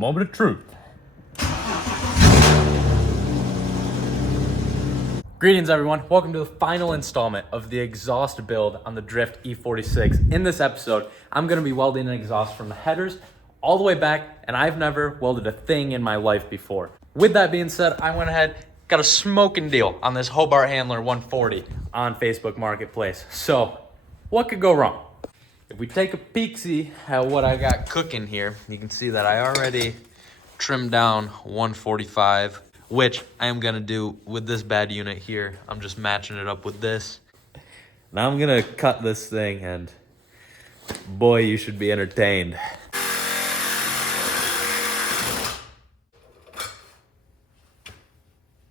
Moment of truth. Greetings everyone, welcome to the final installment of the exhaust build on the Drift E46. In this episode, I'm gonna be welding an exhaust from the headers all the way back, and I've never welded a thing in my life before. With that being said, I went ahead, got a smoking deal on this Hobart Handler 140 on Facebook Marketplace. So, what could go wrong? If we take a peek-see at what I got cooking here, you can see that I already trimmed down 145, which I am gonna do with this bad unit here. I'm just matching it up with this. Now I'm gonna cut this thing, and boy, you should be entertained.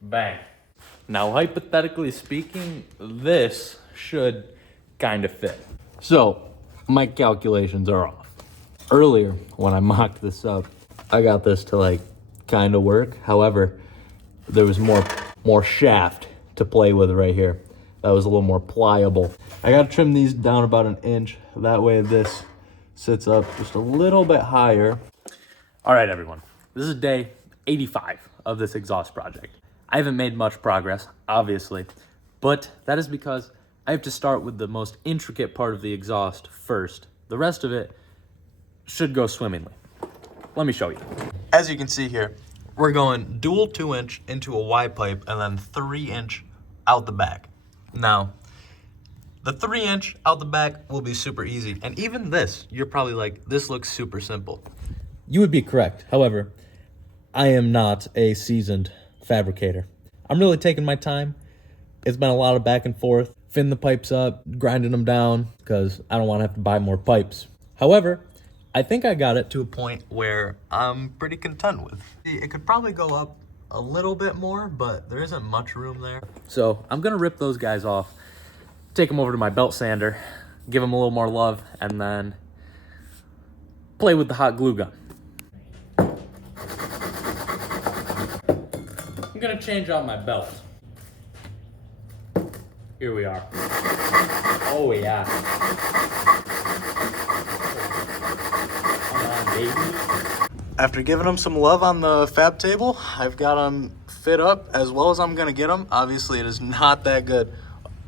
Bang. Now, hypothetically speaking, this should kind of fit. So, my calculations are off. Earlier, when I mocked this up, I got this to like kind of work. However, there was more shaft to play with right here. That was a little more pliable. I gotta trim these down about an inch. That way this sits up just a little bit higher. All right, everyone. This is day 85 of this exhaust project. I haven't made much progress, obviously, but that is because I have to start with the most intricate part of the exhaust first. The rest of it should go swimmingly. Let me show you. As you can see here, we're going dual 2-inch into a Y pipe and then 3-inch out the back. Now, the 3-inch out the back will be super easy. And even this, you're probably like, this looks super simple. You would be correct. However, I am not a seasoned fabricator. I'm really taking my time. It's been a lot of back and forth, fitting the pipes up, grinding them down, because I don't want to have to buy more pipes. However, I think I got it to a point where I'm pretty content with. It could probably go up a little bit more, but there isn't much room there. So I'm gonna rip those guys off, take them over to my belt sander, give them a little more love, and then play with the hot glue gun. I'm gonna change out my belt. Here we are. Oh yeah. After giving them some love on the fab table, I've got them fit up as well as I'm gonna get them. Obviously, it is not that good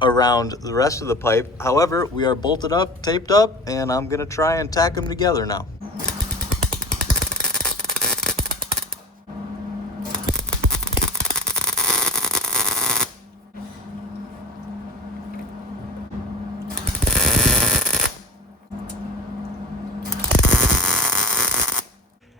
around the rest of the pipe. However, we are bolted up, taped up, and I'm gonna try and tack them together now.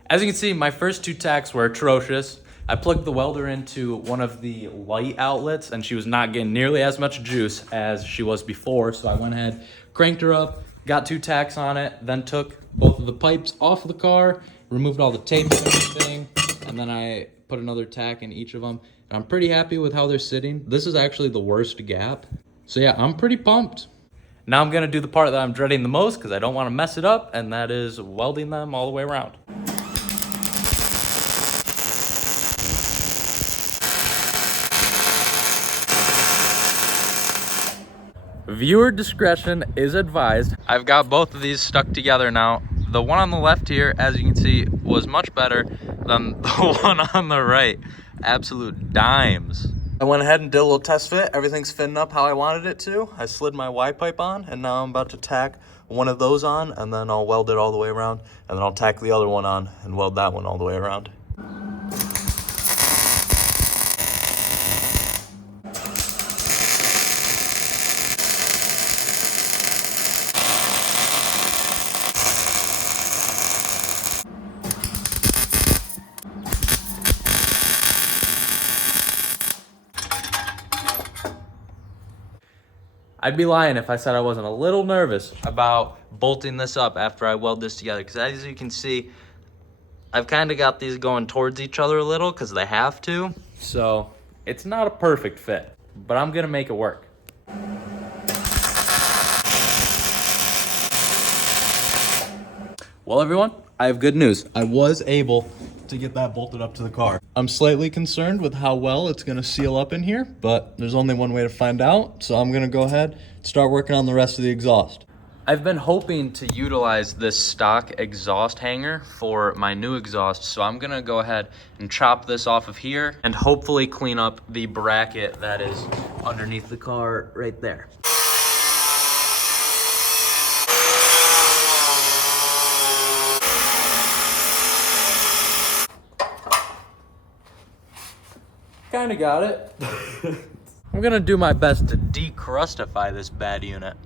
As you can see, my first two tacks were atrocious. I plugged the welder into one of the light outlets and she was not getting nearly as much juice as she was before. So I went ahead, cranked her up, got 2 tacks on it, then took both of the pipes off of the car, removed all the tape and everything, and then I put another tack in each of them. And I'm pretty happy with how they're sitting. This is actually the worst gap. So yeah, I'm pretty pumped. Now I'm gonna do the part that I'm dreading the most because I don't want to mess it up, and that is welding them all the way around. Viewer discretion is advised. I've got both of these stuck together now. The one on the left here, as you can see, was much better than the one on the right. Absolute dimes. I went ahead and did a little test fit. Everything's fitting up how I wanted it to. I slid my Y pipe on, and now I'm about to tack one of those on, and then I'll weld it all the way around, and then I'll tack the other one on and weld that one all the way around. I'd be lying if I said I wasn't a little nervous about bolting this up after I weld this together, because as you can see, I've kind of got these going towards each other a little because they have to. So it's not a perfect fit, but I'm gonna make it work. Well, everyone, I have good news. I was able to get that bolted up to the car. I'm slightly concerned with how well it's gonna seal up in here, but there's only one way to find out. So I'm gonna go ahead and start working on the rest of the exhaust. I've been hoping to utilize this stock exhaust hanger for my new exhaust, so I'm gonna go ahead and chop this off of here and hopefully clean up the bracket that is underneath the car right there. Kinda got it. I'm gonna do my best to decrustify this bad unit.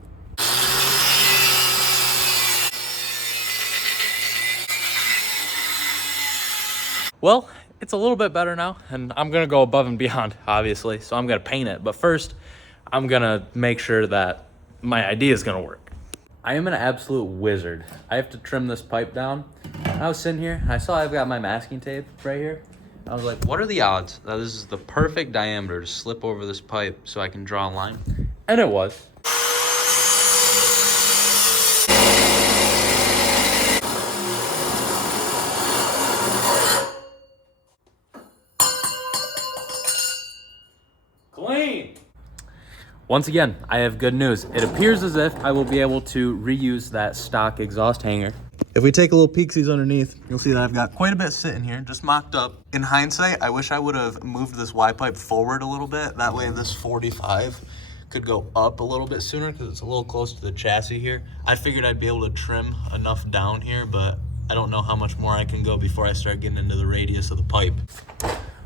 Well, it's a little bit better now, and I'm gonna go above and beyond, obviously, so I'm gonna paint it. But first, I'm gonna make sure that my idea is gonna work. I am an absolute wizard. I have to trim this pipe down. I was sitting here, I saw I've got my masking tape right here. I was like, what are the odds that this is the perfect diameter to slip over this pipe so I can draw a line? And it was. Clean. Once again, I have good news. It appears as if I will be able to reuse that stock exhaust hanger. If we take a little peeksies underneath, you'll see that I've got quite a bit sitting here, just mocked up. In hindsight, I wish I would have moved this Y pipe forward a little bit. That way this 45 could go up a little bit sooner because it's a little close to the chassis here. I figured I'd be able to trim enough down here, but I don't know how much more I can go before I start getting into the radius of the pipe.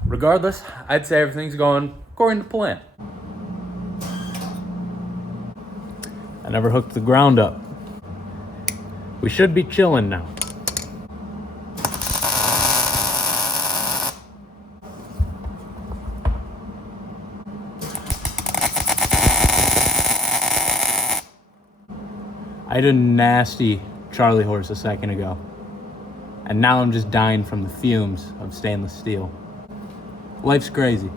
Regardless, I'd say everything's going according to plan. I never hooked the ground up. We should be chilling now. I had a nasty Charlie horse a second ago, and now I'm just dying from the fumes of stainless steel. Life's crazy.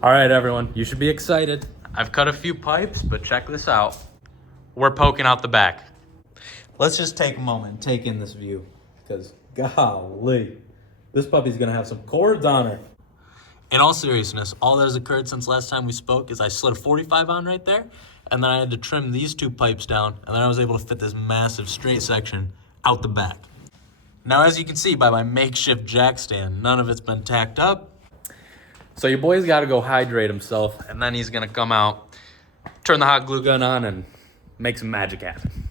All right, everyone, you should be excited. I've cut a few pipes, but check this out. We're poking out the back. Let's just take a moment and take in this view, because golly, this puppy's gonna have some cords on her. In all seriousness, all that has occurred since last time we spoke is I slid a 45 on right there, and then I had to trim these two pipes down, and then I was able to fit this massive straight section out the back. Now, as you can see by my makeshift jack stand, none of it's been tacked up. So your boy's got to go hydrate himself, and then he's going to come out, turn the hot glue gun on, and make some magic happen.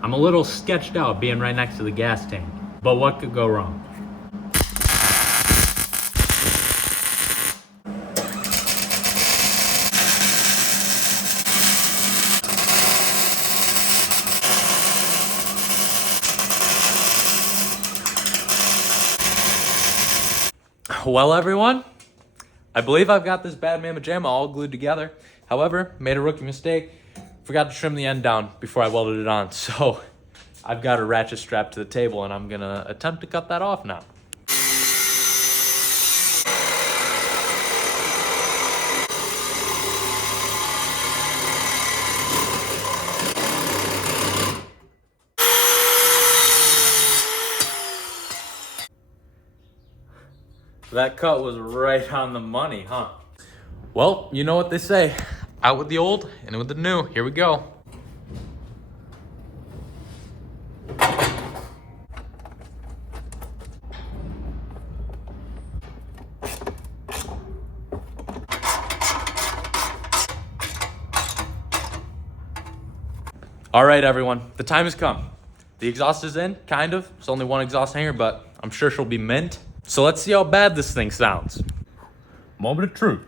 I'm a little sketched out being right next to the gas tank, but what could go wrong? Well, everyone, I believe I've got this bad mamma jamma all glued together. However, made a rookie mistake. Forgot to trim the end down before I welded it on. So I've got a ratchet strapped to the table, and I'm gonna attempt to cut that off now. That cut was right on the money, huh? Well, you know what they say. Out with the old, in with the new. Here we go. All right, everyone, the time has come. The exhaust is in, kind of. It's only one exhaust hanger, but I'm sure she'll be mint. So let's see how bad this thing sounds. Moment of truth.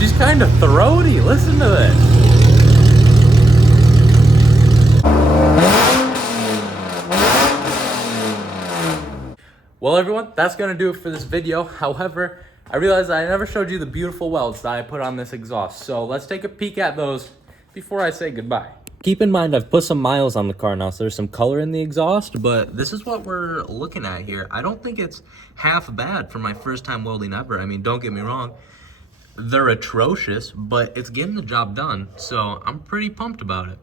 She's kind of throaty. Listen to this. Well, everyone, that's gonna do it for this video. However, I realized I never showed you the beautiful welds that I put on this exhaust. So let's take a peek at those before I say goodbye. Keep in mind, I've put some miles on the car now, so there's some color in the exhaust, but this is what we're looking at here. I don't think it's half bad for my first time welding ever. I mean, don't get me wrong, they're atrocious, but it's getting the job done, so I'm pretty pumped about it.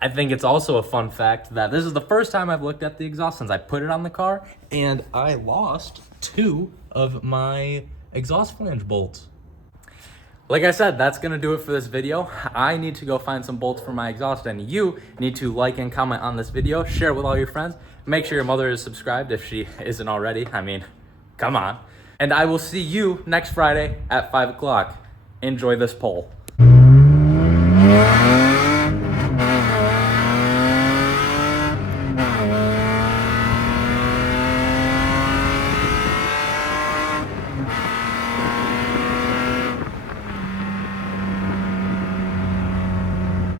I think it's also a fun fact that this is the first time I've looked at the exhaust since I put it on the car, and I lost 2 of my exhaust flange bolts. Like I said, that's gonna do it for this video. I need to go find some bolts for my exhaust, and you need to like and comment on this video, share it with all your friends, make sure your mother is subscribed if she isn't already. I mean, come on. And I will see you next Friday at 5 o'clock. Enjoy this poll.